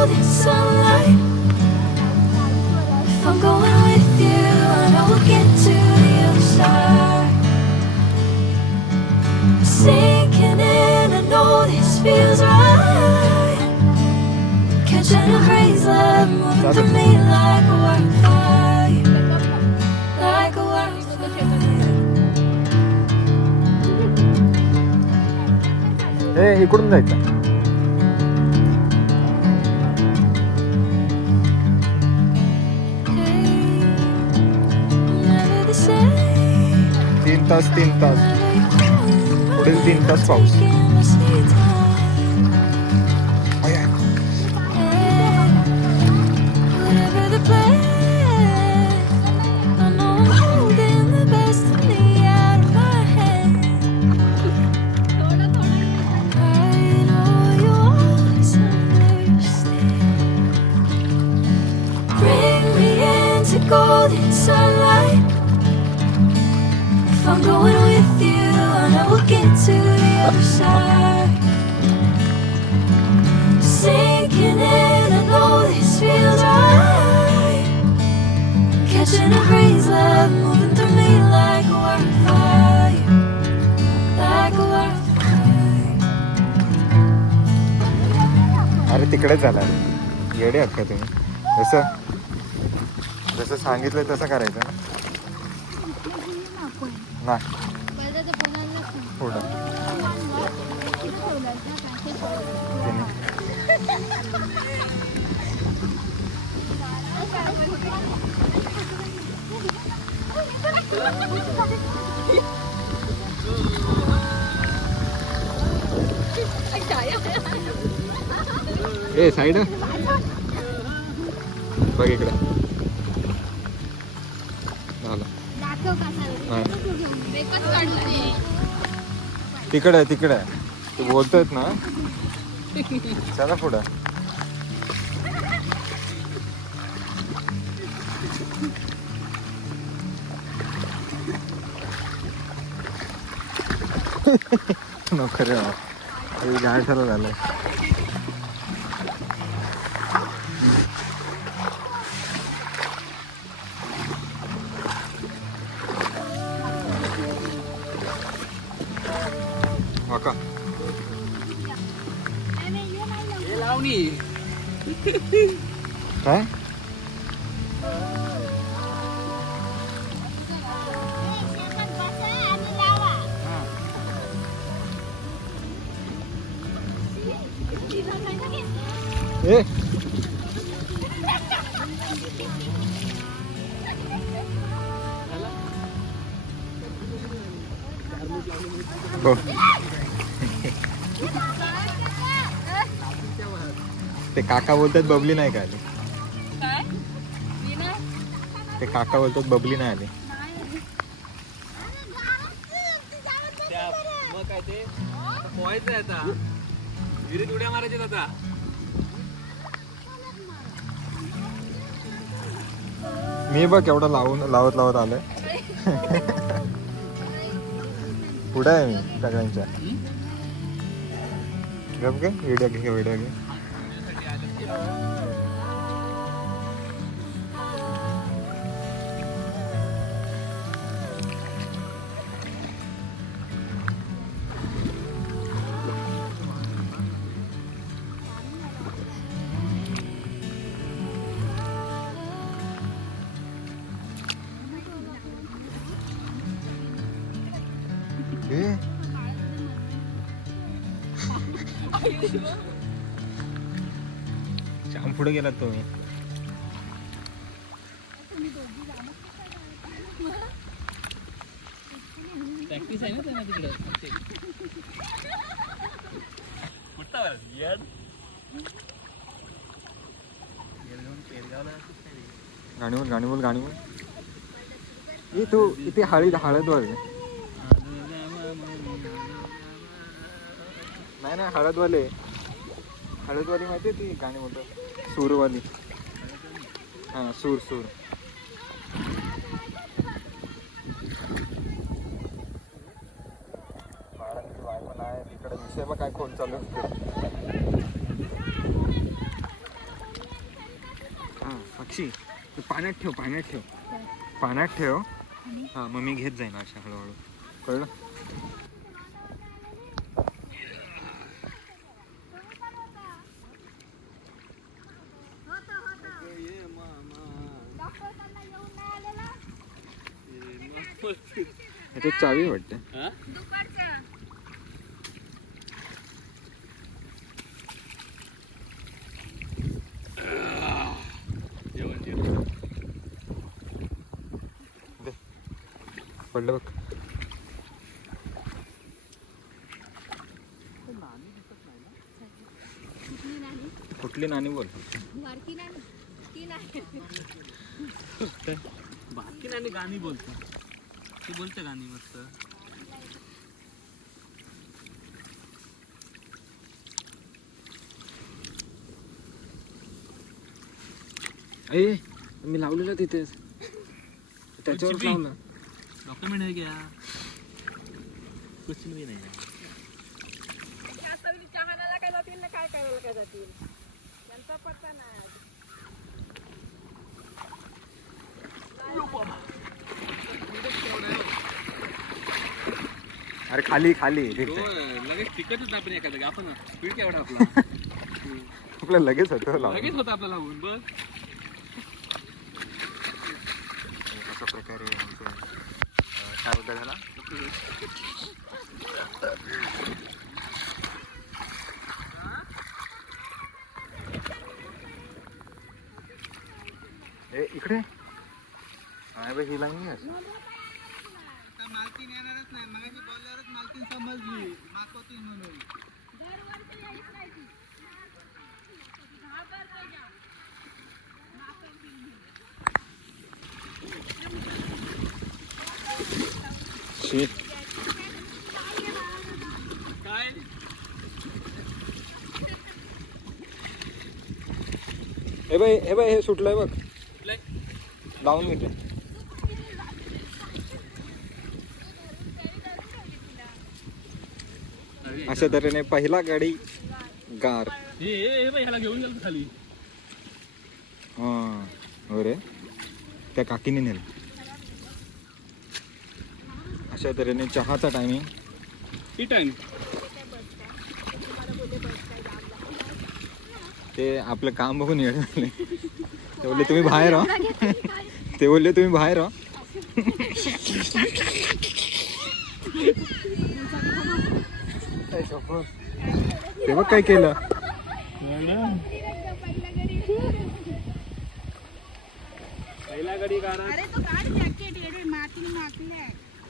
golden sunlight. If I'm going with you, I know we'll get to the other side. Sinking in, I know this feels right. Catching a breeze, love moving through me like a wildfire, like a wildfire. हे इकडून जायचं. Never the same. 3 तास पुढील 3 तास पाऊस. Whatever the plan, I know I'm holding the best of me out of my hand. I know you always understand. Bring me into golden sunlight. If I'm going with you, I know we'll get to the other side. Sinking in, I know this feels right. Catching a breeze, love moving through me like a wildfire, like a wildfire. अरे तिकडेच झाला रे. येडे आहात का तुम्ही? जसं सांगितलं तसं करायचं ना. पुढं ए साईड बघ इकडे झालं. तिकडे तिकडे तू बोलतोयत ना. चला पुढं. नको रे गाय ठरव झालंय. का काय ए हो ते काका बोलतात बबली नाही का आली. ते काका बोलतात बबली नाही आली. मग काय ते पोहायचं आहे आता. विहिरीत उड्या मारायच्या आता. मी बघ एवढं लावत आलोय. पुढे आहे मी सगळ्यांच्या. गप घे व्हिडिओ घे. श्याम पुढे गेलात तुम्ही. प्रॅक्टिस आहे ना त्यांना तिकडे. गाणी बोल. तू इथे हळद वर नाही हळदवाली माहिती ती गाणी बोलतात. सूरवाली. हां सूर बाळांची बायको नाही तिकडे विषय बघ काय कोण चालू असते. अशी पाण्यात ठेव पाण्यात ठेव हा मग मी घेत जाईन अशा हळूहळू कळलं. याच्यात चावी वाटते. पडलं बघ. कुठली नाणी बोल. बाकी नाही गाणी बोलतो ती बोलते गाणी मस्त. ए मी लावलेलं तिथेच त्याच्यावर लावलं. डॉक्युमेंट आहे क्या कुछ भी नाही आहे. काय जातील ना काय करायला काय जातील त्यांचा पत्ता नाही. अरे खाली खाली लगेच तिकटच आपण एखादा आपण स्पीड केवढा आपला आपलं लगेच होतं लगेच होता आपल्याला होऊन बघ कशा प्रकारे काय होतं त्याला. ए इकडे नाही बघ हिला नाही मालकीन येणारच नाही मगाशी बोलल्यावरच मालकीन समजली मागवती म्हणून. काय हे बाई हे सुटलंय बघ लावून घेते. अशा तऱ्हेने पहिला गाडी गार. ह्याला घेऊन गेलो खाली. हा हो रे त्या काकीने नेलं. अशा तऱ्हेने चहाचा टायमिंग ही टाइम ते आपलं काम बघून येत झाले. ते बोलले तुम्ही बाहेर राहा. ते बोलले तुम्ही बाहेर राहा. ते बघ काय केलं. पहिला गडी गाणं. अरे तो काढ जॅकेट एवढे माती माकले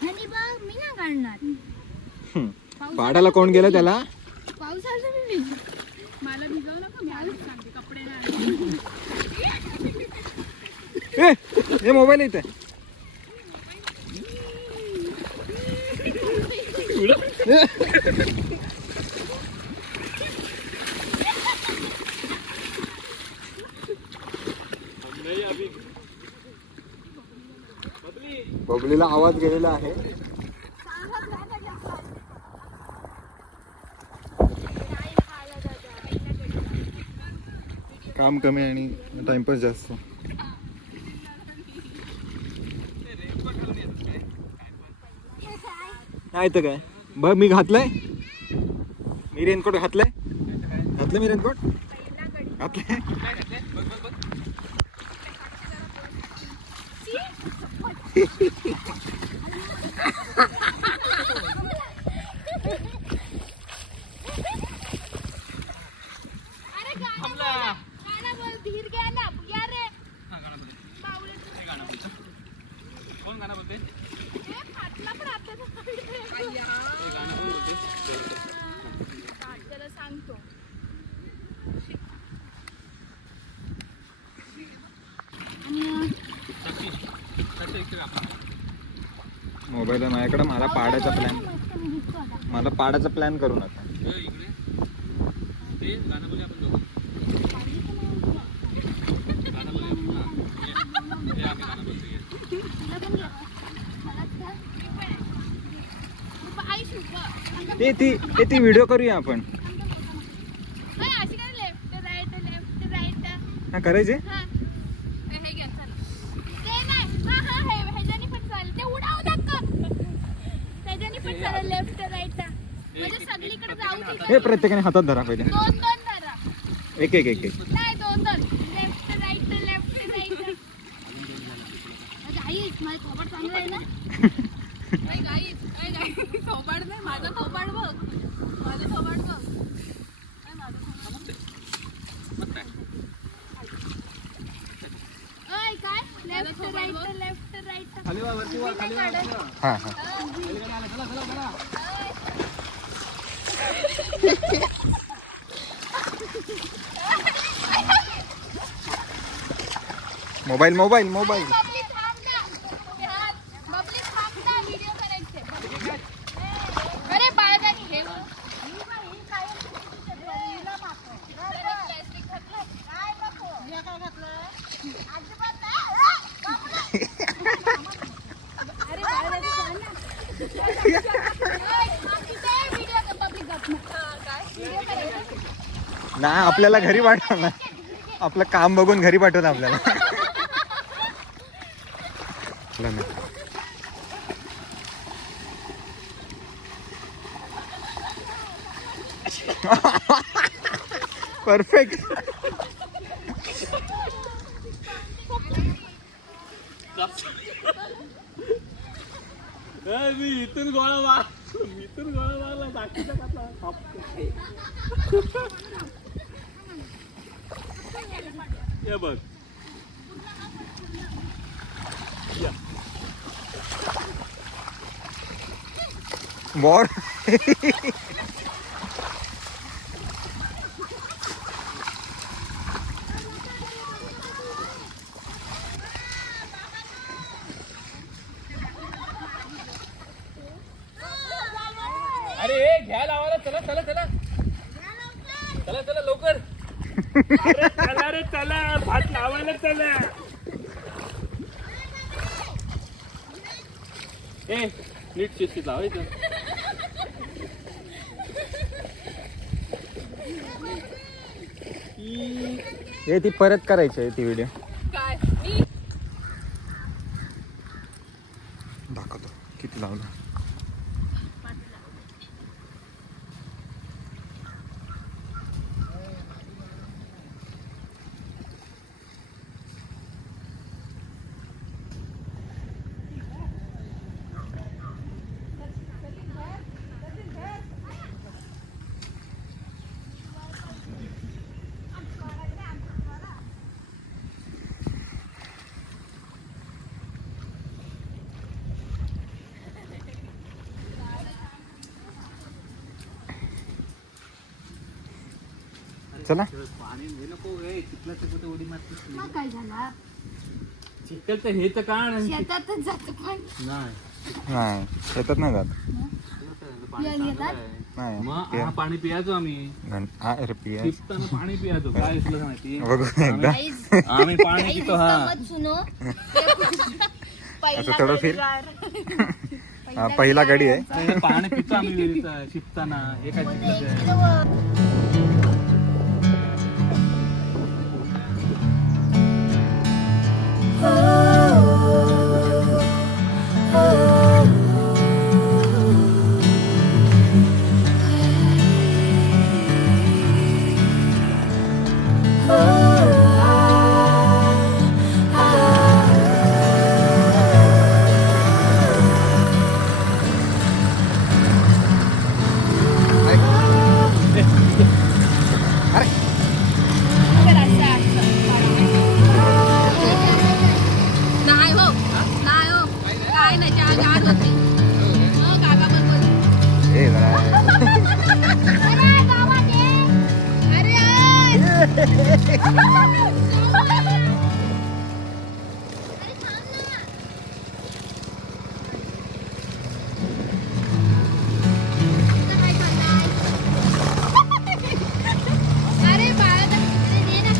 आणि बघ मी ना काढणार. पाडाला कोण गेलं त्याला. पाऊस आला मी मला भिजवू नका मी आधीच सांगते कपडे नाही. हे मोबाईल येत बबलीला आवाज गेलेला आहे. काम कमी आणि टाइमपास जास्त. नाही तर काय बघ मी घातलंय. मी रेनकोट घातलंय. मी रेनकोट घातलंय. कोण गाणं बोलते सांगतो मोबाईल आहे माझ्याकडे. मला पाडायचा प्लॅन करू नका. ते गाणं बोलूया आपण दोघं. गाणं बोलूया. हे आम्ही गाणं बोलतोय. ती व्हिडिओ करूया आपण. लेफ्ट राईट हा करायचे. हे प्रत्येकाने हातात धरा पहिले. दोन धरा. एक एक एक एक. नाही दोन लेफ्ट राईट लेफ्ट राईट. गाईस माझं थोबड चांगलं आहे ना. गाईस थोबड नाही माझं थोबड बघ. माझं थोबड बघ. काय लेफ्ट राईट खाली वा, वरती वा, खाली वा, वरती वा. हा हा. पलीकडे आलं. चला चला चला. Mobile mobile mobile. बबली थांब ना व्हिडिओ करायचे. अरे बाळा घे. नाही आपल्याला घरी पाठवणार. आपलं काम बघून घरी पाठवलं आपल्याला. परफेक्ट. मी इथून गोळा मारला बाकीचा कसा. हे बघ बॉल. अरे घ्या लावायला. चला चला चला चला चला लवकर. अरे चला रे चला. भात लावायला चला. ए नीट शिस्तीत लावायचं. हे ती परत करायची आहे ती व्हिडिओ. काय दाखवतो किती लावलं. चला. पाणी हे नको. चिखलाचं कुठे उडी मारतेस. मग काय झाला चिखलचं हे तर काढ. शेतातच जात पण नाही शेतात नाही जात. पाणी चांगलं आहे. नाही मग हा पाणी पियाचो आम्ही. अरे पिया शिपताना पाणी पियाचो. काय असलं माहिती. बघू एकदा. आम्ही पाणी पितो. हा सुनो असं थोडं फिर. हा पहिला गाडी आहे. हे पाणी पितो आम्ही विहिरीचं शिपताना. हे काय चिखलाचं आहे. नाही हो काय नाही चहा गार होती. काका पण बोलले. ए जरा. अरे गावात ये. अरे अरे बाळा दे ना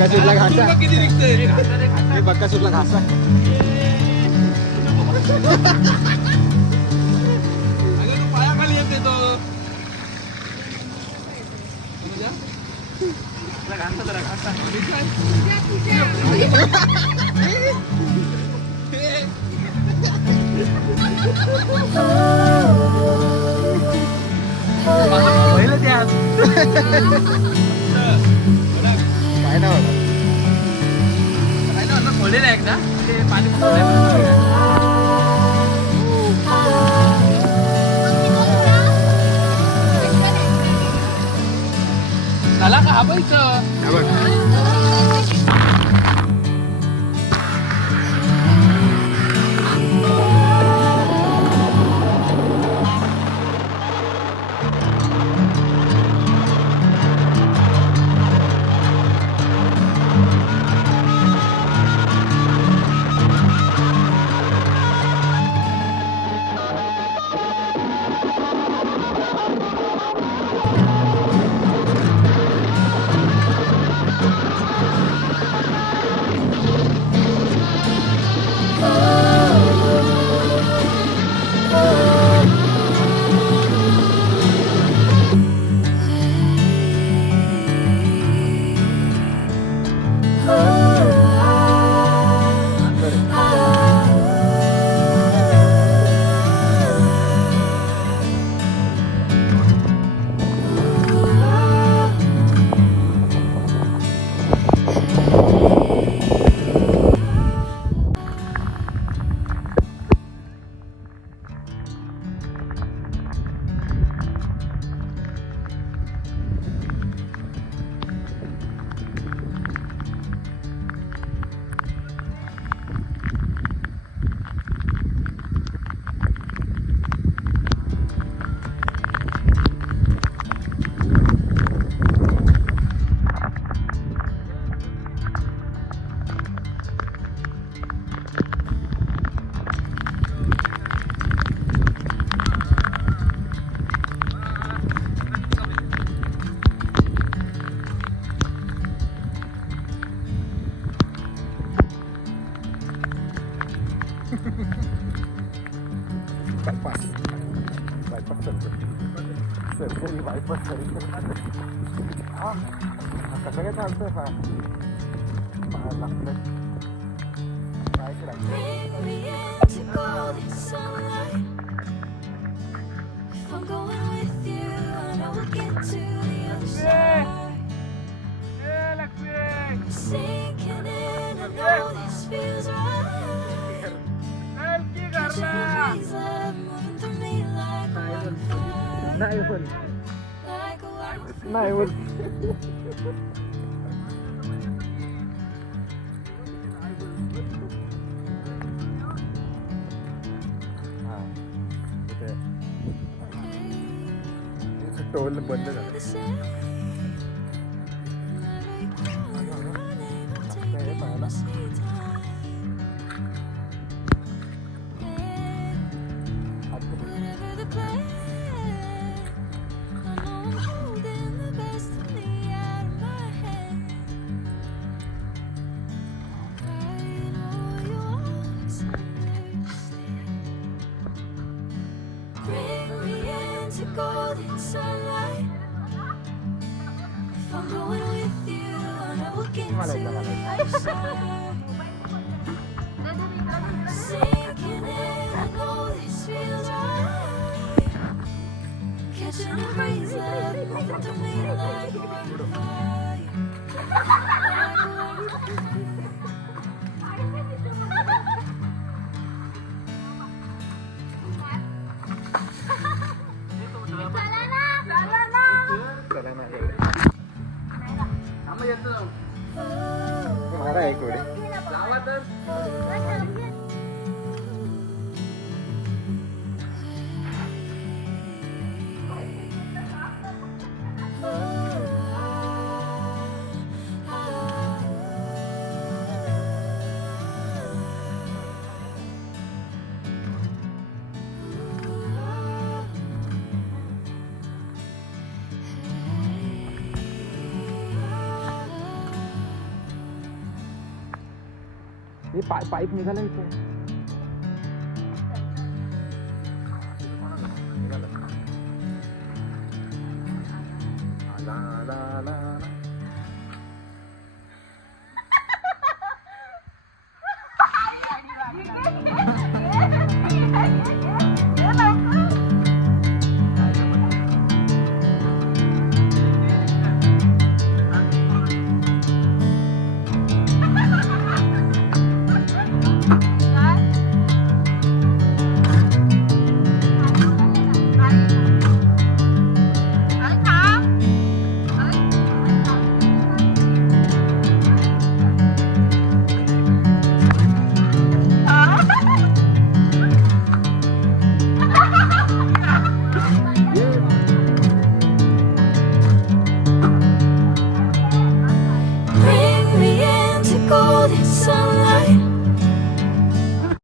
बक्कासूरला घासा. किती निघतंय हे बक्कासूरला घासा. अगं तू पायाखाली येते तो घासा जरा घासा पहिलं त्या काय ना बाबा. खोलेलं आहे एकदा ते पाणी झाला का हा पैसा हा बघ. बायपास बायपास सरकारी बायपास हा कसं काय चालतंय हा लागलं काय करायचं. Bring me into golden sunlight. If I'm going with you, I know we'll get to the other side. I'm sinking in, I know this feels right. Catching a breeze, love moving through me like a wildfire. नाही पण Like a wildfire. नाही पण toll बंद झालं. The same. Whenever you call my name, I'm taking my sweet time. Whatever the plan, I know I'm holding the best of me out of my hand. I know you always understand. Bring me into golden sunlight. If I'm going with you, I know we'll get to the other side. Sinking in, I know this feels right. Catching a breeze, love moving through me like a wildfire. Like a wildfire. चला नाही मारा एक वेळे हे pipe निघाला इथे.